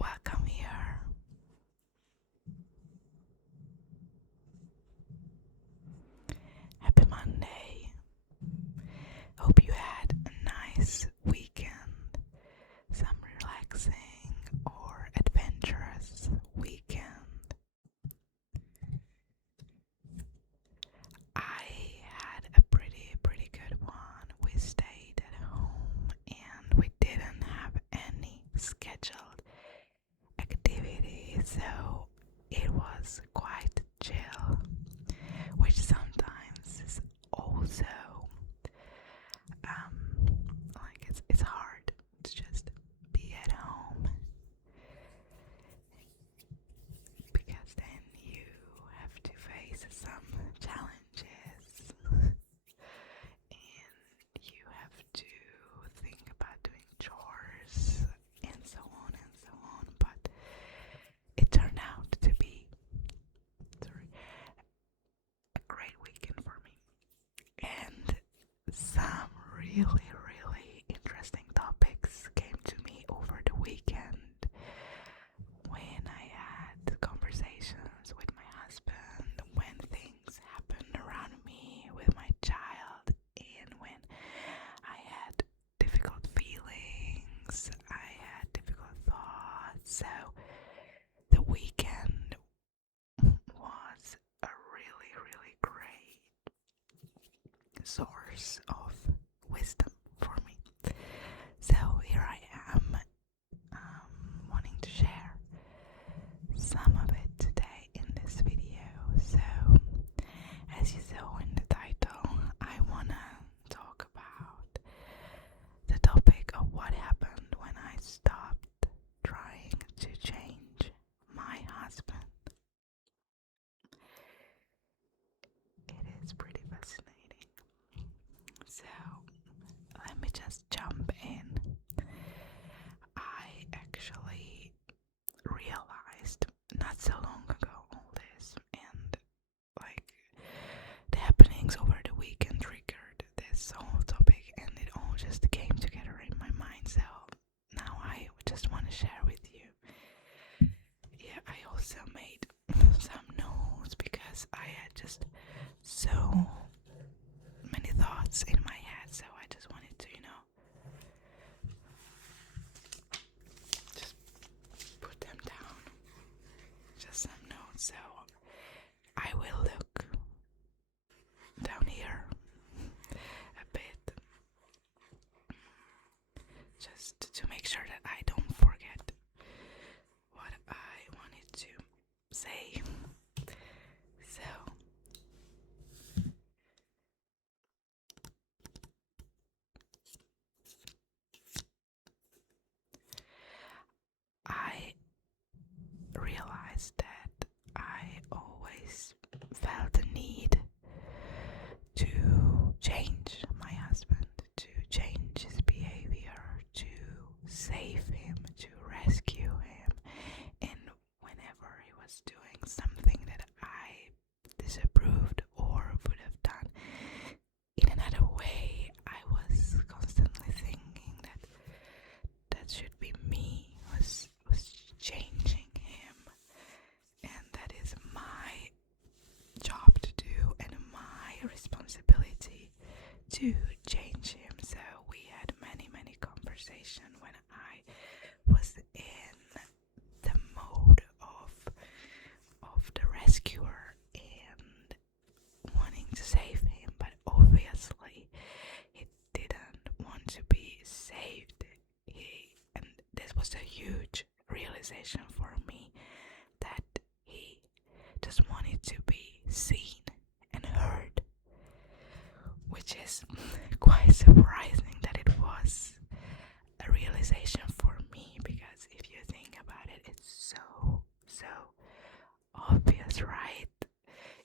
Welcome here. Happy Monday. Hope you had a nice weekend, some relaxing or adventurous weekend. I had a pretty good one. We stayed at home and we didn't have any scheduled activity, so it was quite chill, which sometimes is also like it's hard to just be at home because then you have to face some challenges and you have to think about doing chores and so on and so on. But it turned out to be a great weekend for me, and some really interesting topics came to me over the weekend when I had conversations with my husband, when things happened around me with my child, and when I had difficult feelings, I had difficult thoughts. So the weekend was a really great source of wisdom for me. So here I am, wanting to share some of it today in this video. So as you saw in the title, I wanna talk about the topic of what happened when I stopped trying to change my husband. It is pretty fascinating. So let me just jump in. I actually realized not so long ago all this, and like the happenings over the weekend triggered this whole topic, and it all just came together in my mind. So now I just want to share with you. Yeah, I also made some notes because I had just so many thoughts in my head, so I just wanted to, just put them down. Just some notes. So I will look down here a bit just to make sure that I don't forget what I wanted to say. So I realized that I always felt the need to change my husband, to change his behavior, to save him, to rescue him. And whenever he was doing something that I disapproved or would have done in another way, I was constantly thinking that should be me, was changing him, and that is my job to do and my responsibility to change him. So we had many conversations when I was in the mode of the rescuer and wanting to save him, but obviously he didn't want to be saved. And this was a huge realization for me, that he just wanted to be seen and heard, which is quite surprising that it was a realization for me, because if you think about it, it's so obvious, right?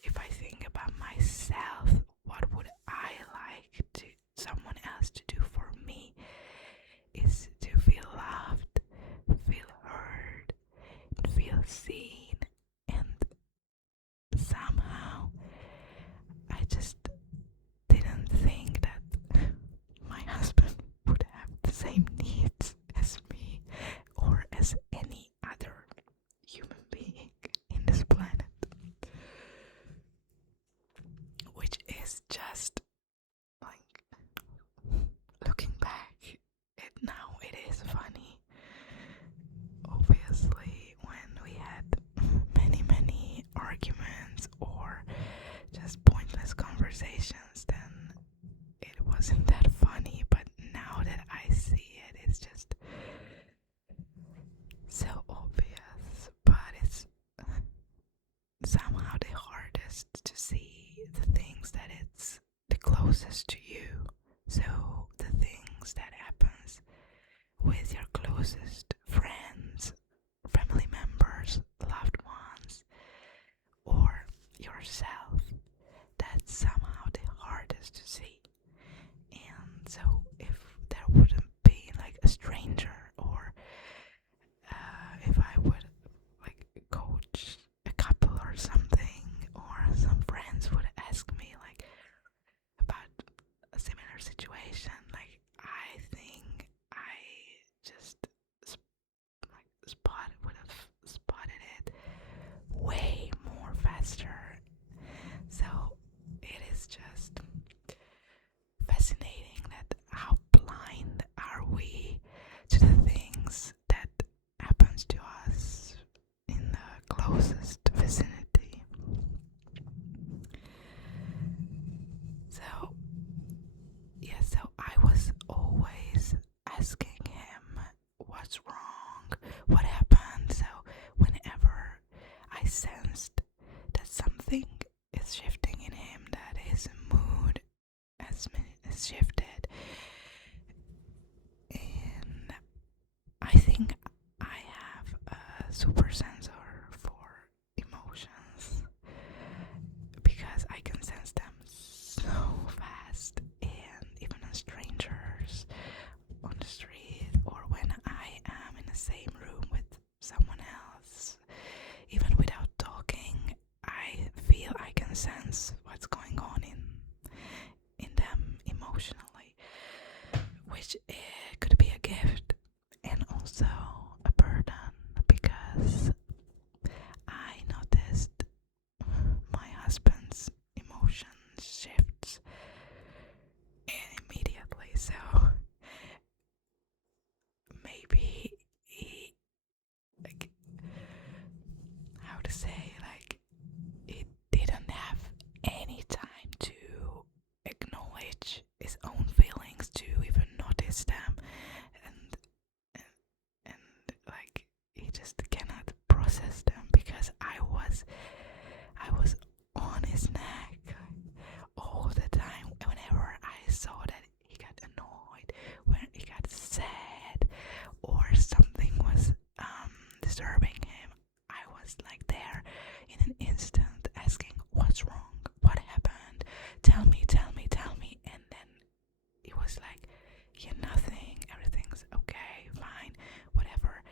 If I think about myself, what would I like to someone else to do for me is to feel loved, feel heard, feel seen, and somehow I just didn't think that my husband would have the same needs as me or as any arguments or just pointless conversations, then it wasn't that funny. But now that I see it, it's just so obvious. But it's somehow the hardest to see the things that it's the closest to you. So the things that happens with your closest friends, family members, loved ones, or yourself, that's somehow the hardest to see. And so if there wouldn't be like a stranger, or if I would like coach a couple or something, or some friends would ask me like about a similar situation, like I think I just would have spotted it way more faster. So it is just fascinating that how blind are we to the things that happens to us in the closest vicinity. So yeah, so I was always asking him what's wrong, what happened. So whenever I sensed that something is shifting in him, that his mood has shifted, and I think I have a super sensor for emotions because I can sense them so fast, and even on strangers on the street, or when I am in the same room with someone else, even without talking, I feel I can sense what's going on in them emotionally, which could be a gift and also a burden, because I noticed my husband's emotions shifts immediately. So maybe he, like, how to say, like, he didn't have any time to acknowledge his own feelings, to even notice them, and like he just cannot process them, because I was on his neck all the time. Whenever I saw that he got annoyed, when he got sad, or something was disturbing him, I was like there in an instant asking, what's wrong? What happened? Tell me, tell me, tell me. And then he was like, yeah, nothing, everything's okay, fine, whatever.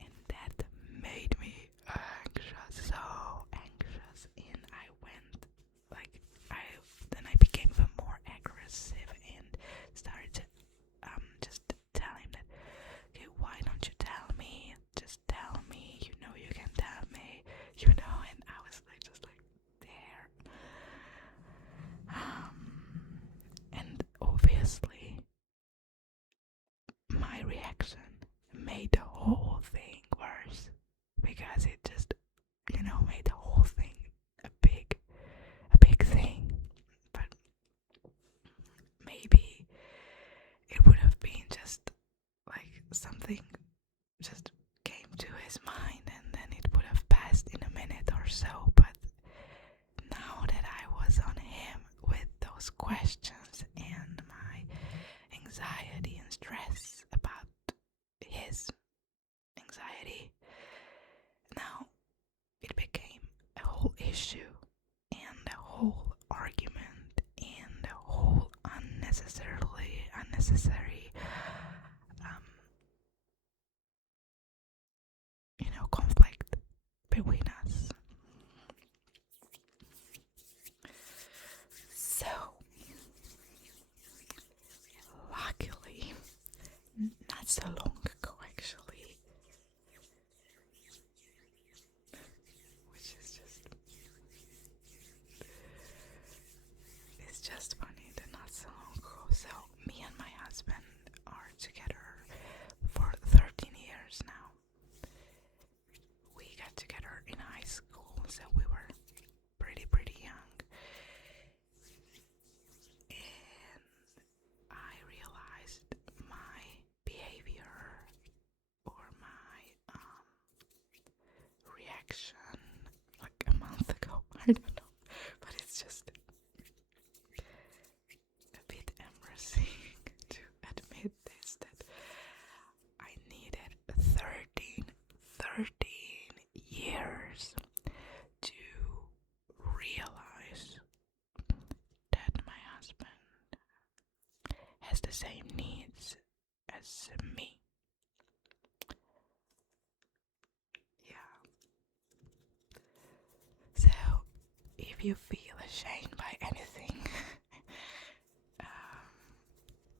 And that made me anxious, so anxious, and I went like then I became even more aggressive and started to just tell him that, okay, why don't you tell me? Just tell me, you know you can tell me, you know. And I was like just like there. And obviously my reaction made the whole thing worse, because it just, you know, made the whole thing a big thing. But maybe it would have been just like something just came to his mind, and then it would have passed in a minute or so. But now that I was on him with those questions and my anxiety and stress about his anxiety, now it became a whole issue, and a whole argument, and a whole unnecessary conflict between us. So luckily, not so long ago actually, which is just, it's just funny that not so long ago. So me and my husband are together for 13 years now. We got together in high rejection like a month ago. I don't know, but it's just a bit embarrassing to admit this, that I needed 13 years to realize that my husband has the same needs as me. Yeah. So, if you feel ashamed by anything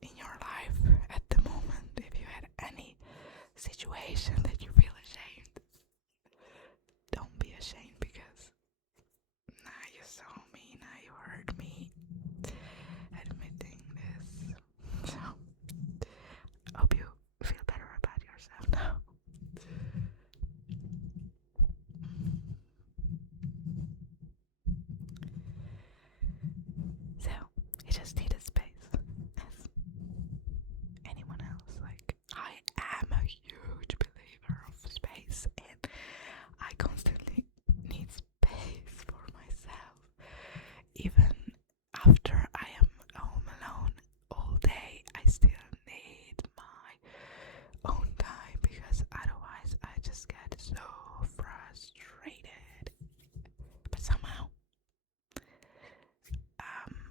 in your life at the moment, if you had any situation that you feel ashamed, don't be ashamed, because now you saw me, now you heard me admitting this. So, hope you feel better about yourself now. So, you just need a space, as anyone else. Like, I am a huge believer of space, and I constantly need space for myself. Even after I am home alone all day, I still need my own time, because otherwise I just get so frustrated. But somehow,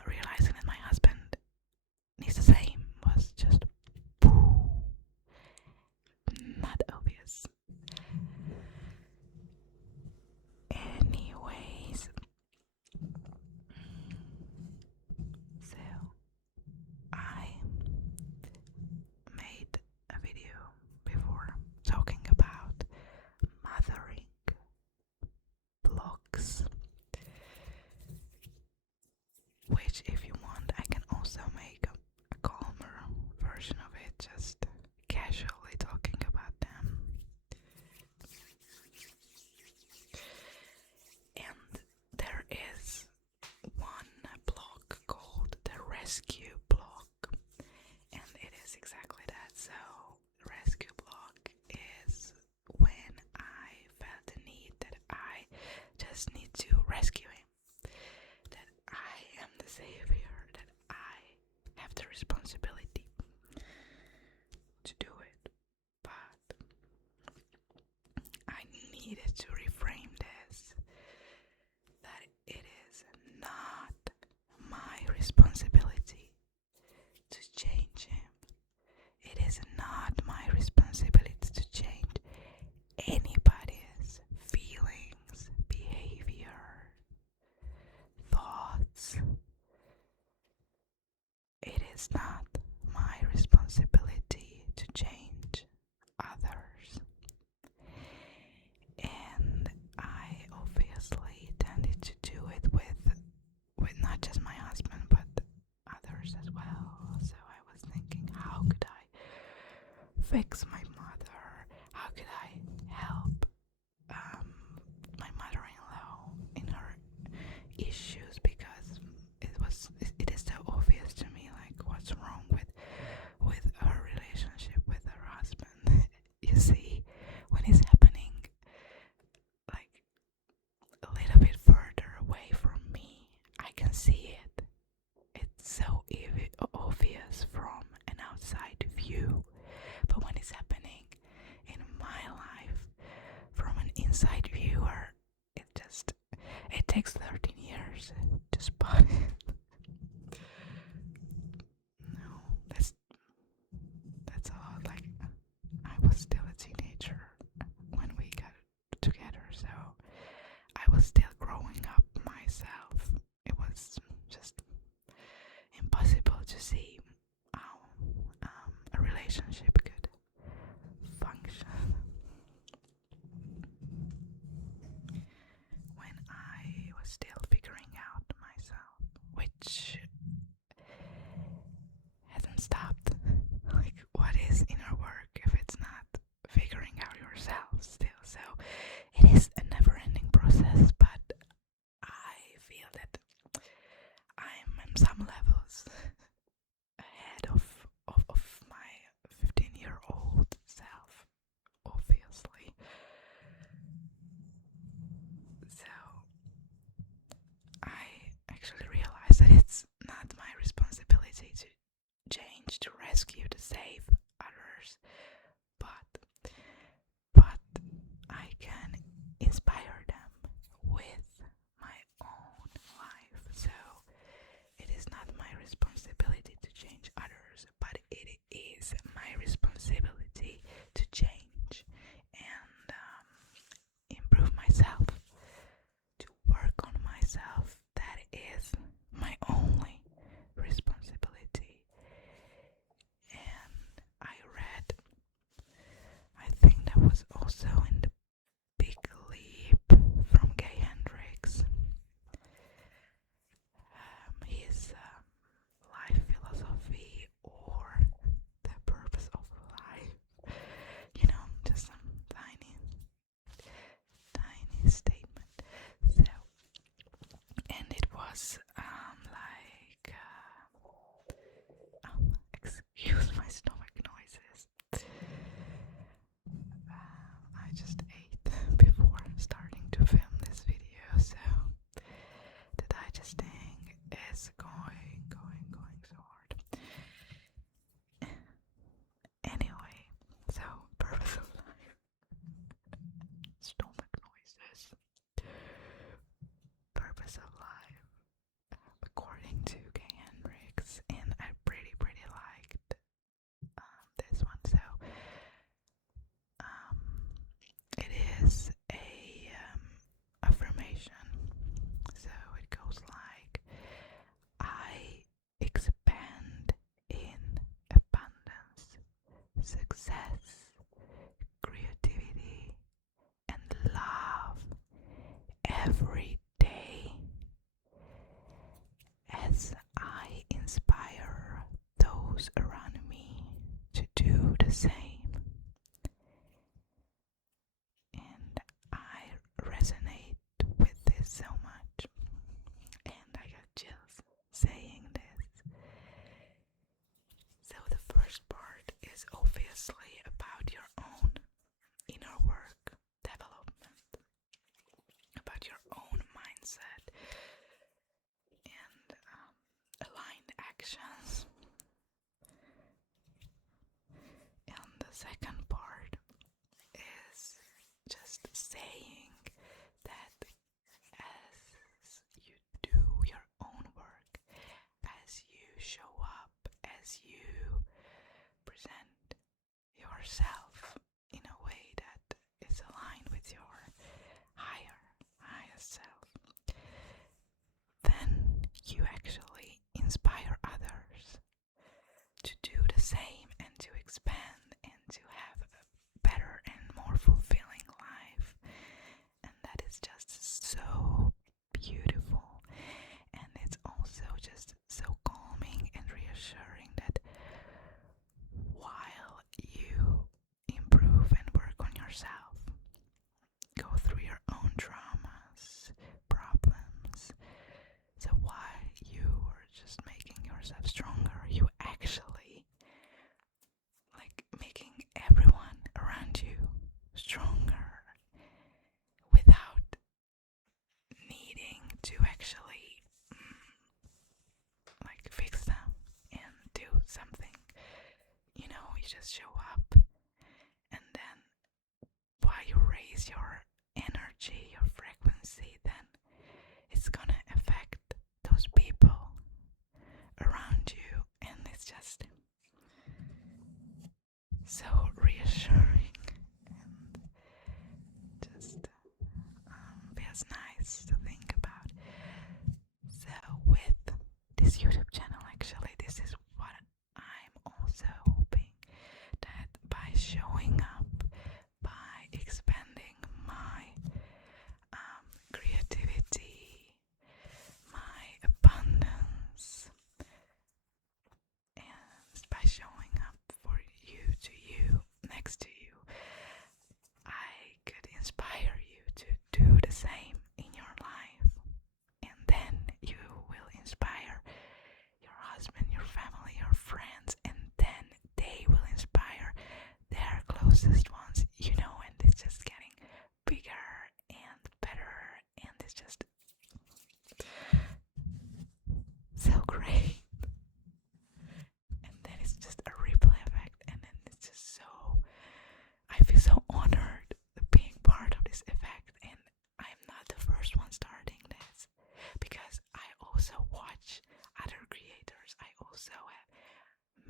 realizing that my husband needs the same was just not obvious. Anyways, so I made a video before talking about mothering blocks, which, if you want, I can also make a calmer version of it, just casually talking about them. And there is one block called the rescue block, and it is exactly that. So, the rescue block is when I felt the need that I just need to rescue him, that I am the savior, that I have the responsibility to do it. But I needed to reframe this, that it is not my responsibility to change him. It is not my responsibility to change anybody's feelings, behavior, thoughts. It is not my responsibility to change others. And I obviously tended to do it with not just my husband, but others as well. So I was thinking, how could I fix my mother? How could I help my mother-in-law in her issues? Because it is so obvious to me, like, what's wrong with her relationship with her husband. You see, when it's happening like a little bit further away from me, I can see it. It's so obvious from an outside view. But when it's happening in my life from an inside viewer, it takes 13 years to spot it. No, that's a lot. Like, I was still a teenager when we got together, so I was still growing up myself. It was just impossible to see how a relationship could function. When I was still save others, but I can inspire them with my own life. So it is not my responsibility to change others, but it is my responsibility to change and improve myself, to work on myself. That is my only responsibility. And I think that was also in the Big Leap from Gay Hendricks. His life philosophy, or the purpose of life. Just some tiny statement. So, and it was excuse my stomach noises. I just ate before starting to film this video, so the digesting is going so hard. Anyway, so purpose of life, stomach noises. Purpose of life, according to Gay Hendricks, and I pretty liked this one. So it is a affirmation. So it goes like, I expand in abundance, success, creativity, and love every day, as I inspire those around me to do the same. And I resonate with this so much, and I got chills saying this. So the first part is obviously about your own inner work development, about your own mindset and aligned actions. And the second part is just saying that as you do your own work, as you show up, as you present yourself in a way that is aligned with your highest self, then you actually inspire others to do the same and to expand and to have a better and more fulfilling life. And that is just so beautiful, and it's also just so calming and reassuring that while you improve and work on yourself, go through your own traumas, problems, so while you are just making yourself stronger, you actually making everyone around you stronger without needing to actually fix them and do something. You just show up, and then while you raise your energy, your frequency, then it's gonna affect those people around you, and it's just so reassuring and just feels nice to think about. So with this YouTube channel, actually, this is what I'm also hoping, that by showing up, by expanding my creativity, my abundance, and by showing up for you, to you, next to you, I could inspire you to do the same in your life.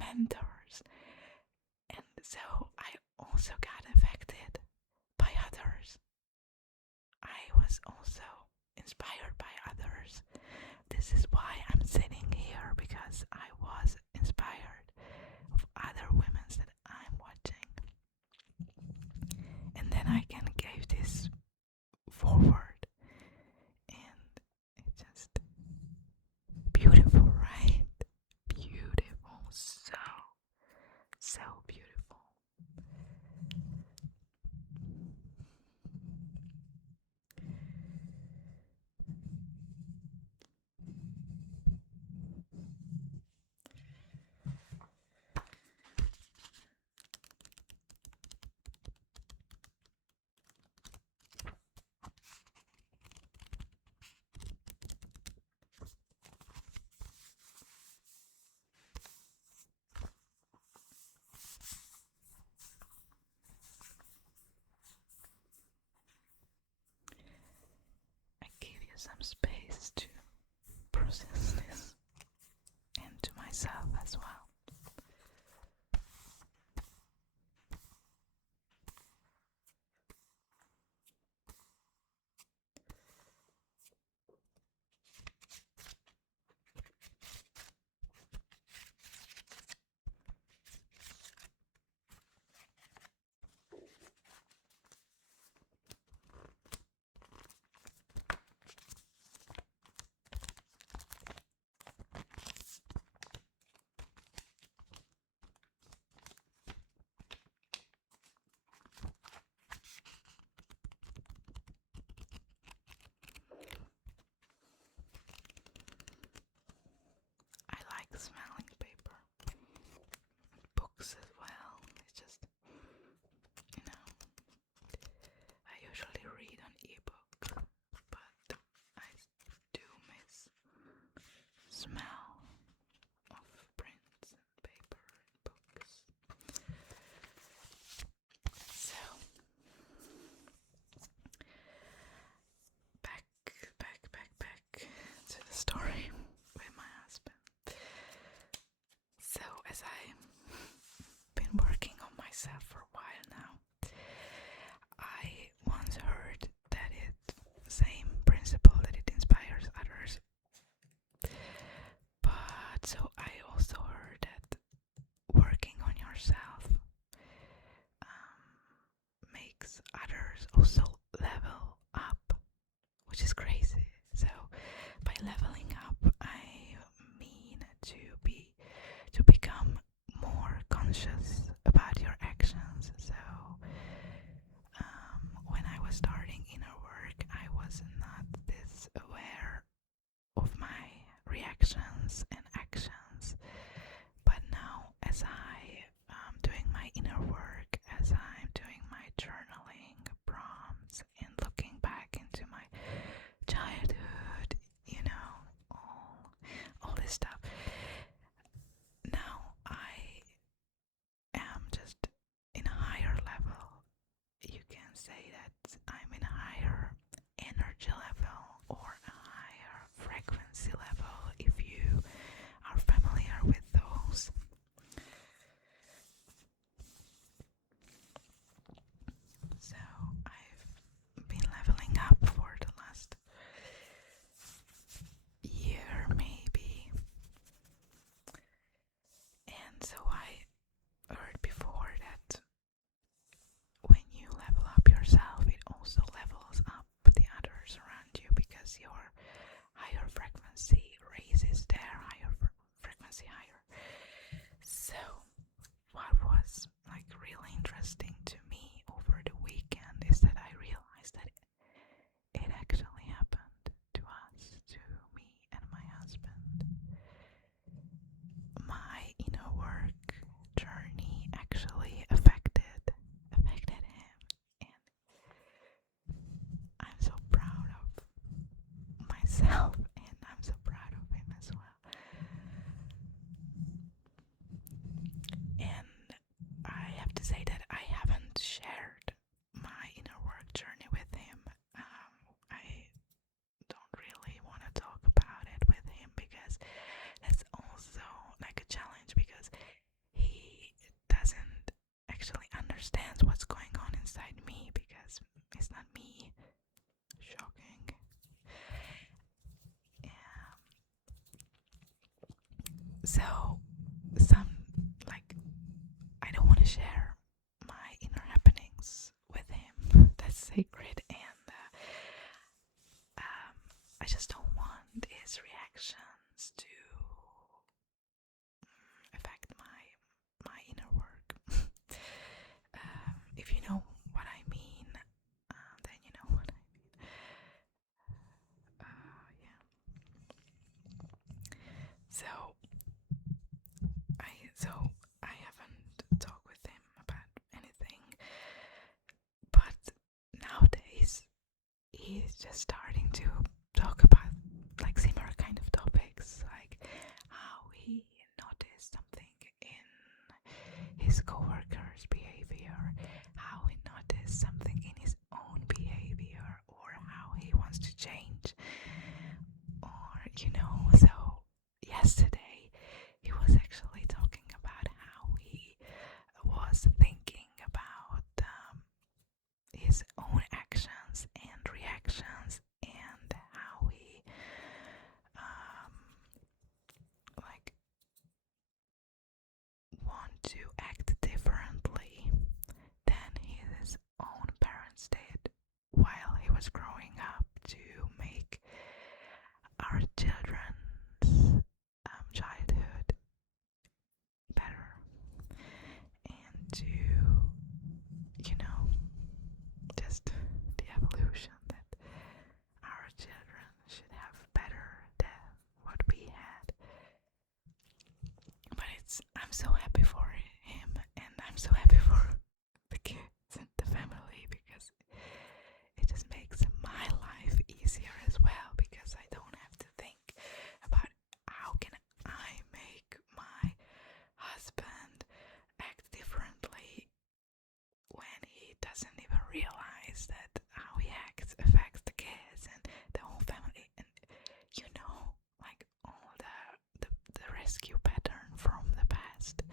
mentors. And so I also got affected by others. I was also inspired by others. This is why I'm sitting here, because I was inspired of other women that I'm watching. And then I can give this forward, and it's just beautiful, right? Beautiful, so beautiful. I give you some space to process this, and to myself as well. I like smelling paper, books as well. It's just, I usually read on ebook, but I do miss smell of prints and paper and books. So back to the story with my husband. So as I've been working on myself for a while now, I once heard that it's the same principle, that it inspires others. But so I also heard that working on yourself makes others also level up, which is crazy. So by leveling up, I mean to become more conscious about your actions. So when I was starting inner work, I was not this aware of my reactions and actions. But now, as I am doing my inner work, as I'm doing my journaling prompts and looking back into my childhood, all this stuff, now I am just in a higher level. You can say that I'm in a higher energy level or a higher frequency level if you are familiar with those. So I've been leveling up for the last year maybe, and so I heard before that when you level up yourself, it also levels up the others around you, because your higher frequency understands what's going on inside me, because it's not me. Shocking. So I don't want to share my inner happenings with him. That's sacred, and I just don't want his reactions to affect my inner work. If you know what I mean, then you know what I mean. Yeah. So I haven't talked with him about anything, but nowadays he's just starting to talk about like similar kind of topics, like how he noticed something in his coworkers' behavior, how he noticed something in his own behavior, or how he wants to change, or so yesterday he was actually talking about how he was thinking about his own actions and reactions, and how he like want to act differently than his own parents did while he was growing up, to make our children's childhood better, and to just the evolution that our children should have better than what we had. But I'm so happy for him, and I'm so happy for the kids and the family, because it just makes my life easier as well, because I don't have to think about how can I make my husband act differently when he doesn't even realize that how he acts affects the kids and the whole family, and like all the rescue pattern from the past.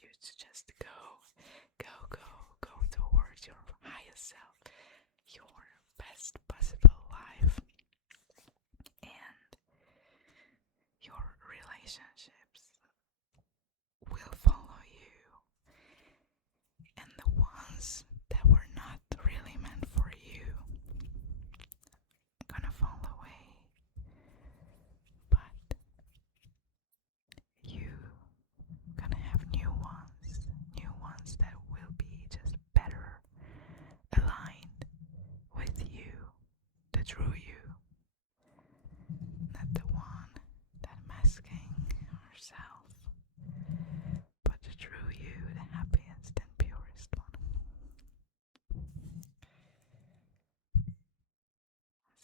you to just go towards your highest self, your best possible life, and your relationships will follow you, and the ones that were not really meant for you are gonna fall away. But you gonna have new ones that will be just better aligned with you, the true you, not the one that masking herself, but the true you, the happiest and purest one.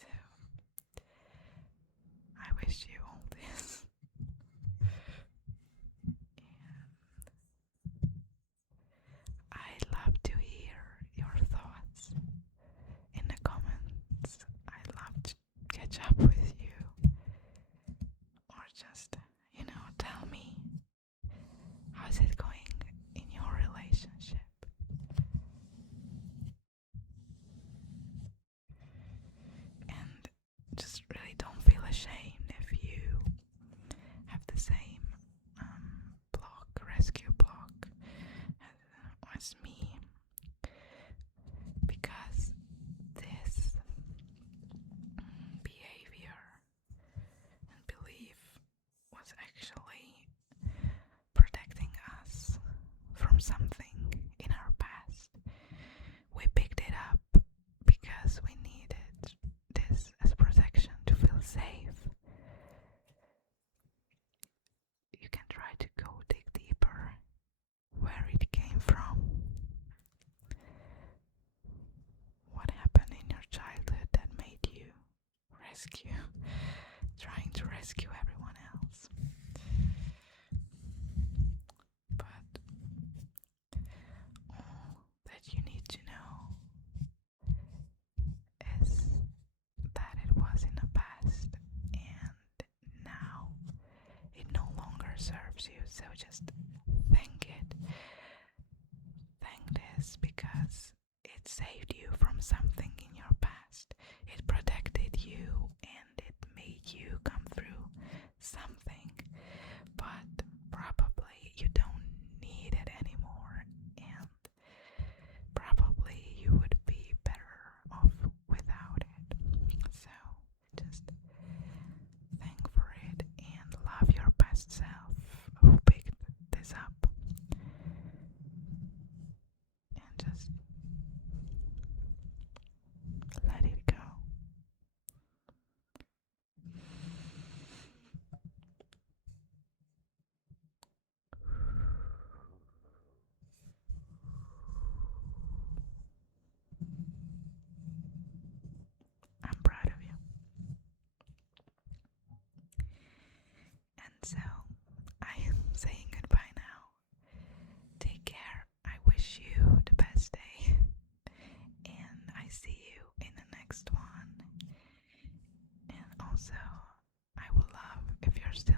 So I wish you all this, and I'd love to hear your thoughts in the comments. I'd love to catch up with you, or just, tell me, how's it going in your relationship? And just really don't feel ashamed if you have the same rescue block as me, because this behavior and belief was actually protecting us from something in our past. We picked it up because we needed this as protection to feel safe. You can try to go dig deeper where it came from. What happened in your childhood that made you trying to rescue everyone else? But all that you need to know is that it was in the past, and now it no longer serves you. So just thank it. Thank this, because it saved you from something in your past. It protected you and it made you come through something. But probably you don't need it anymore, and probably you would be better off without it. So just thank for it and love your past self who picked this up, and just let it go. I'm proud of you. And so I am saying goodbye now. Take care. I wish you the best day. And I see you in the next one. And also, I would love if you're still